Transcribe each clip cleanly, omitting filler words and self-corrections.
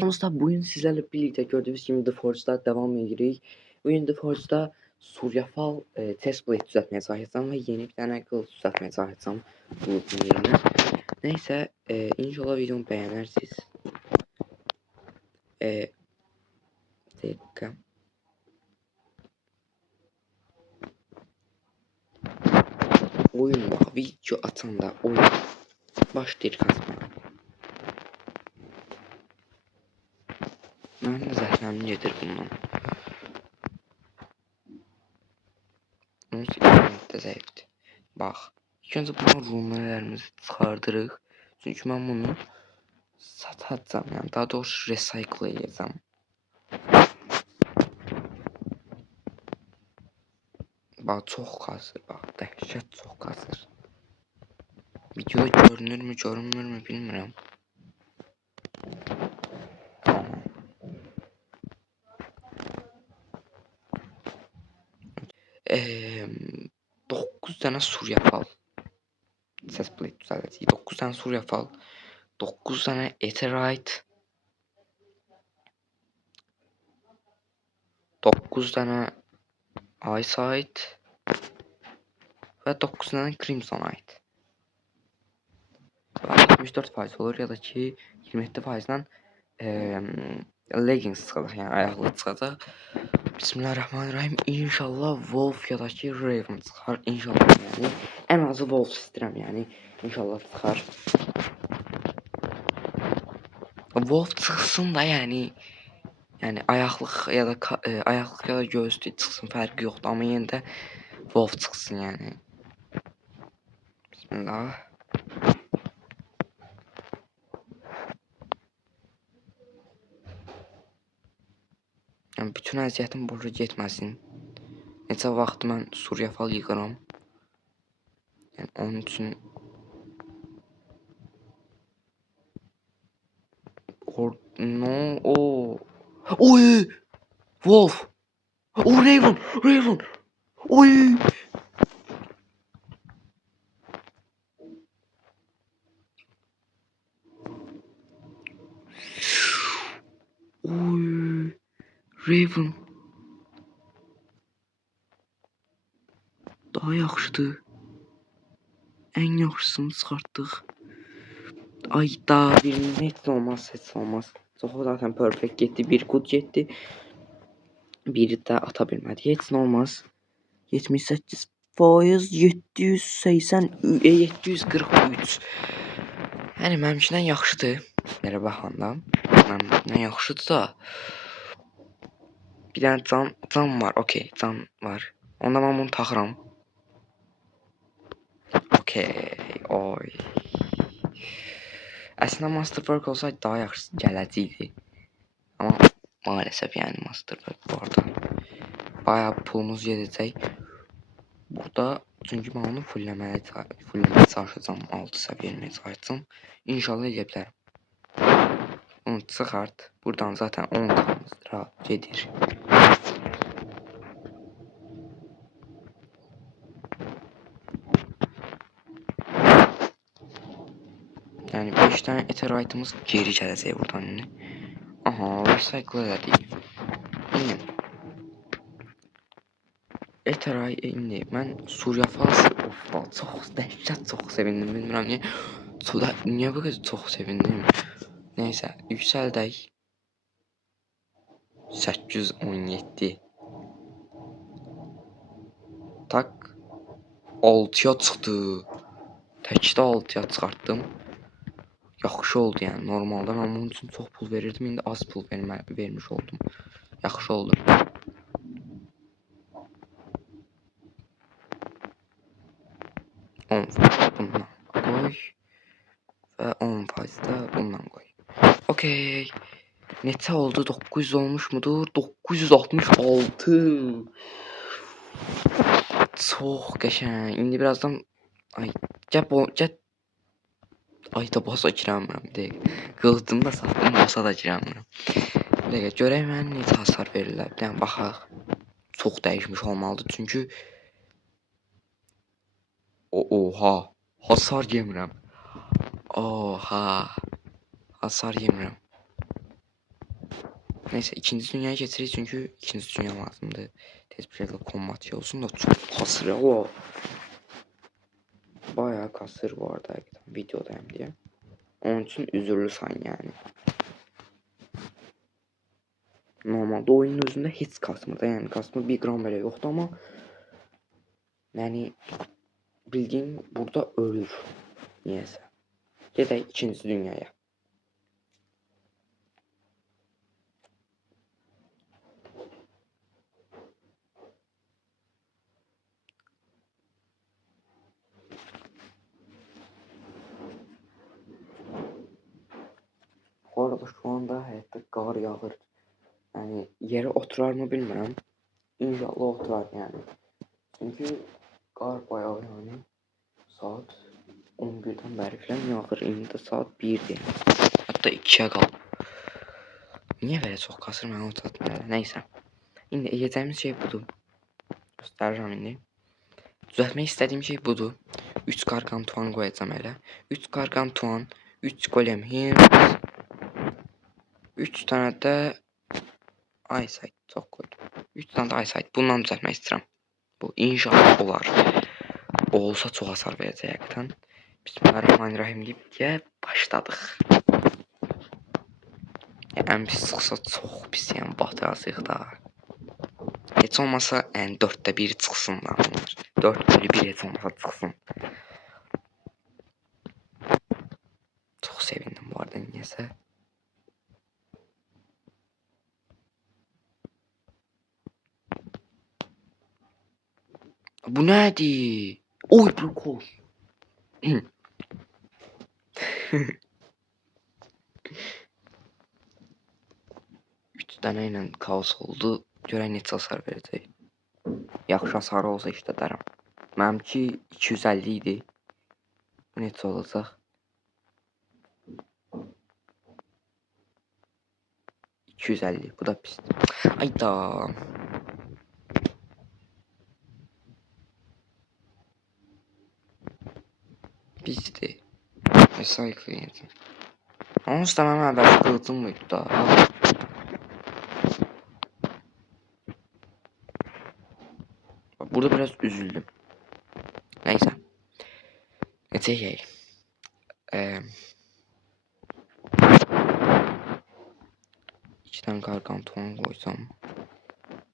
Bugün sizlerle birlikte gördüğünüz gibi The Forge'da devam edirik. Bugün The Forge'da Suryafal test plate düzeltmeye çalışacağım ve yeni bir tane kılıç düzeltmeye çalışacağım bulutun yerine. Neyse inşallah videomu beğenirsiniz. Dakika. Oyun bak, video atanda oyun başlayır kazmaya. Ben de zaten nedir bundan? Onun internette zevkti. Bak. İlk önce bunun rumlarımızı çıkardırıq. Çünkü ben bunu satacağım, yani daha doğrusu recycle edeceğim. Bak çok kasır, bak dəhşət çok kasır. Videoda görünür mü görünmür mü bilmirəm. Eee 9 tane Suryafal ses plate düzəltəcəyik. 9 tane Suryafal, 9 tane Aetheryte, 9 tane Eyesight ve 9 tane Crimsonite. 64% olur ya da ki 27%'dan leggings çıxacaq, yəni ayaqlı çıxacaq. Bismillahirrahmanirrahim. İnşallah Wolf ya da ki Raven çıxar. İnşallah, yəni ən azı Wolf istəyirəm, yəni inşallah çıxar. Wolf çıxsın da, yəni ayaqlıq ya da ayaqlıq ya da göğüslük çıxsın, fərqi yoxdur, amma yenə də Wolf çıxsın, yəni. Bismillah. Yəni bütün əziyyətim boşa getməsin. Neçə vaxt mən Suryafal yığıram. Yəni onun üçün no o. Oy! Wolf! O Raven! Raven! Oy! Oy! Raven. Daha yaxşıdır. Ən yaxşısını çıxartdıq. Ay da birinin heç olmaz, heç olmaz. Çoxu zaten perfect getdi, bir good getdi. Biri də ata bilmədi. Heç olmaz. 78%, 780, 743. Yəni mənimkindən yaxşıdır. Belə baxanda. Mənimkindən yaxşıdır da. Bir dənə can var, okey, can var. Onda mən bunu taxıram. Okey, oy. Əslində Masterwork olsaydı daha yaxşısı gələcəkdi. Amma maalesef yəni Masterwork bu arada. Bayağı pulumuz gedəcək. Burada çünkü ben onu fulllemeye çalışacağım. 6 seviyeye çalışacağım. İnşallah edə bilərəm. Onu çıxart. Buradan zaten 10 tanımız rahat gedir. Yani 5 tane Aetheryte'ımız geri gələcək buradan indi. Aha, recycle elədik. İndi Aetheryte indi. Mən Suryafal çox dəhşət çox sevindim. Bilmirəm niyə bu qədər çox sevindim. Neyse, yüksəldək. 817. Tak 6'ya çıxdı. Təkdə 6'ya çıxartdım. Yaxşı oldu yəni. Normalda mən bunun üçün çox pul verirdim. İndi az pul vermiş oldum. Yaxşı oldu. Bundan koy. Və 10% da bundan koy. Okey. Neçə oldu? 900 olmuş mudur? 966. Çox qəşəng. İndi birazdan gəl ay da basa girəmirəm deyək. Qılıcını da satdım, basa da girəmirəm. Deyək, görək mən necə hasar verirlər. Bir dənə baxaq. Çox dəyişmiş olmalıdır çünki oha, hasar yemirəm. Oha. Hasar yemirəm. Neyse ikinci dünyaya geçiririk çünkü ikinci dünya lazımdır. Tez bir şeyle kombat şey olsun da çok kasır o. Bayağı kasır bu arada videodayım diye. Onun için üzürlü sayın yani. Normalde oyunun özünde hiç kasmır da yani kasmır bir gram belə yoxdur ama yani bildiğin burada ölür niyeyse. Gedək ikinci dünyaya. Bu arada şu anda hayatta qar yağır. Yani yere oturar mı bilmirəm. İnşallah oturar yani. Çünkü qar bayağı yani saat 11'den beri falan yağır. İndi saat 1'dir. Hatta 2'ye qalıb. Niye böyle çok kasır mən o çatmıyor. Neyse. İndi edeceğimiz şey budur. Göstereceğim indi. Düzeltmek istediğim şey budur. 3 gargantuan koyacağım hele. 3 gargantuan, 3 golem him, 3 tane de eyesight çok koydum. 3 tane de eyesight. Bundan düzeltmek istedim. Bu inşallah olar. Olsa çok hasar verəcək həqiqətən. Bismillahirrahmanirrahim deyib başladıq. Ən pis çıxsa çox pis yəni batıracaq da. Heç olmasa yəni 4'te 1 çıxsın da onlar. 4/1 heç olmasa çıxsın. Çok sevindim bu arada niyeyse. Bu neydi? Oy blokos. 3 tane ilə kaos oldu. Görək neçə hasar verəcək. Yaxşı hasarı olsa işte dərəm. Mənimki 250 idi. Bu neçə olacaq? 250. Bu da pis. Ayda. Pisdi. Recycle yedim. Onsuz da mənim əvvəl qılıcım mıydı da? Burada biraz üzüldüm. Neyse. Necəyək? İki tane gargantuan koysam.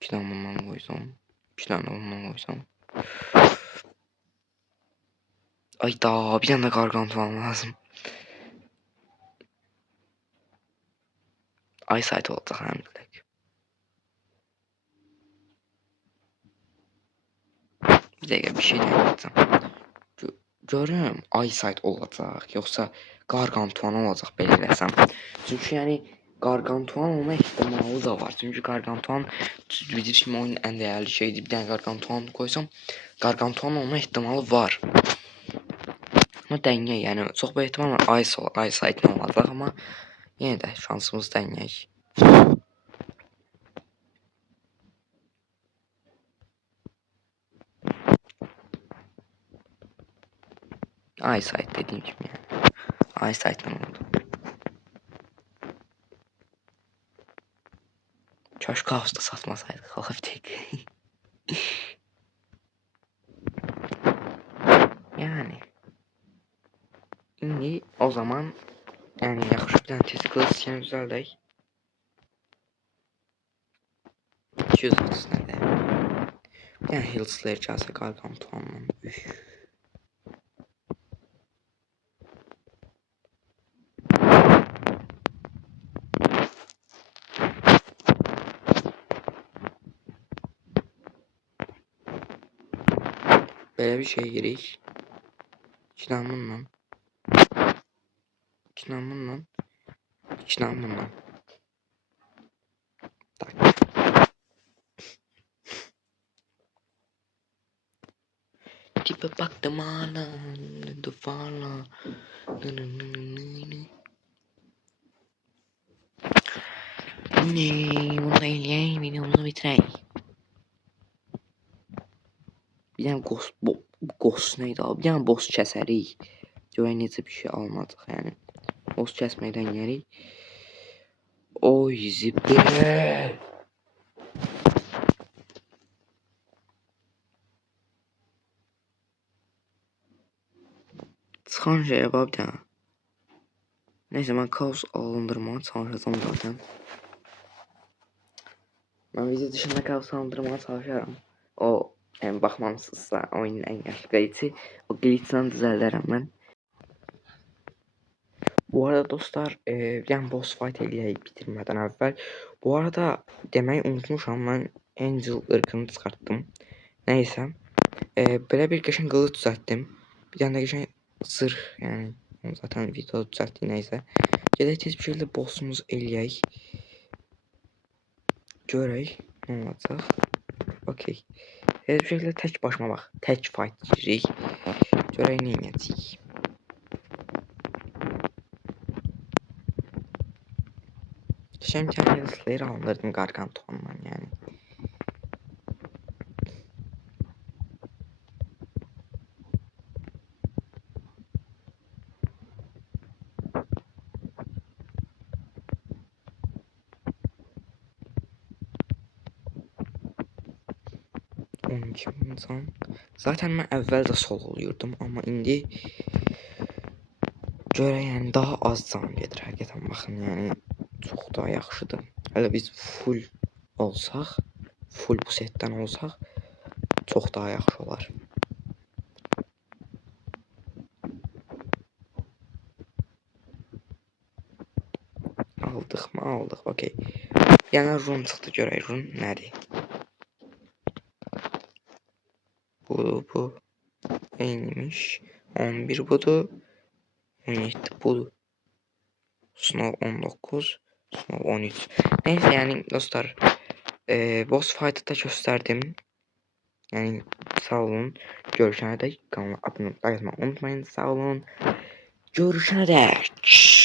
2 tane bundan koysam. 2 tane bundan koysam. Ayda bir tane de gargantuan lazım. Eyesight olacaq həm bilək. Bir dəqiqə bir şey deneyəcəm. Görürüm eyesight olacaq yoxsa gargantuan olacaq belə eləsəm. Çünki yəni gargantuan olma ehtimalı da var. Çünki gargantuan bilirsiniz kimi oyunun ən dəyərli şeydir. Bir dənə gargantuan qoysam gargantuan olma ehtimalı var. Ama dəngək yəni çox böyük ehtimalla eyesight olacaq amma yenə də şansımız dəngək. Eyesight dediğim gibi yani. Eyesight'tan oldu. Kaş kaosta satmasaydık Half tek. Yani. Şimdi o zaman yani yaxşı bir tane test kılıçken düzəldək. 230 nədir? Bir tane Hill Slayer gəlsə Gargantuanla. Üf. Böyle bir şey gerek. 2 tane bundan. 2 tane bundan. 2 tane bundan. Tak. Tipe baktım ana. Duvara. Ne? Bunu eləyək. Videomuzu bitirək. Bir tane ghost neydi abi? Bir tane boss kəsərik. Görək necə bir şey almadıq yəni. Boss kəsməkdən gəlik. Oy. Easy be. Çıxan şeye bak bir dənə. Neyse ben kaos alındırmaya çalışacağım zaten. Ben video dışında kaos alındırmaya çalışıyorum. O yani baxmamısınızsa oyunun en yaxşı qeyti. O qeytdən düzəldərəm mən. Bu arada dostlar, yani boss fight eləyək bitirmədən əvvəl. Bu arada deməyi unutmuşam, mən Angel ırkını çıxartdım. Neyse, belə bir qəşəng qılıç düzəltdim. Bir dənə də qəşəng zırh, yəni zaten videoda düzəltdik neyse. Gedək tez bir şəkildə bossumuzu eləyək. Görək nə olacaq. Okey. Tez bir şəkildə tək başıma bax, tək fight giririk. Görək nə edəcəyik. Qəşəng bir tane Slayer alındırdım Gargantuan'dan yani. İnsan. Zaten ben evvel de sol oluyordum ama indi görə yəni daha az can gedir həqiqətən baxın yəni çox daha yaxşıdır. Hələ biz full olsaq, full bu setdən olsaq çox daha yaxşı olar. Aldıq mı? Aldıq. Okey. Yəni run çıxdı görək run nədir? Bu eynimiş. 11 budur. 17 budur. Sınav 19. Sınav 13. Neyse yani dostlar. Boss fight'ı da gösterdim. Yani sağ olun. Görüşene dek kanala abone olmayı unutmayın. Sağ olun. Görüşene dek.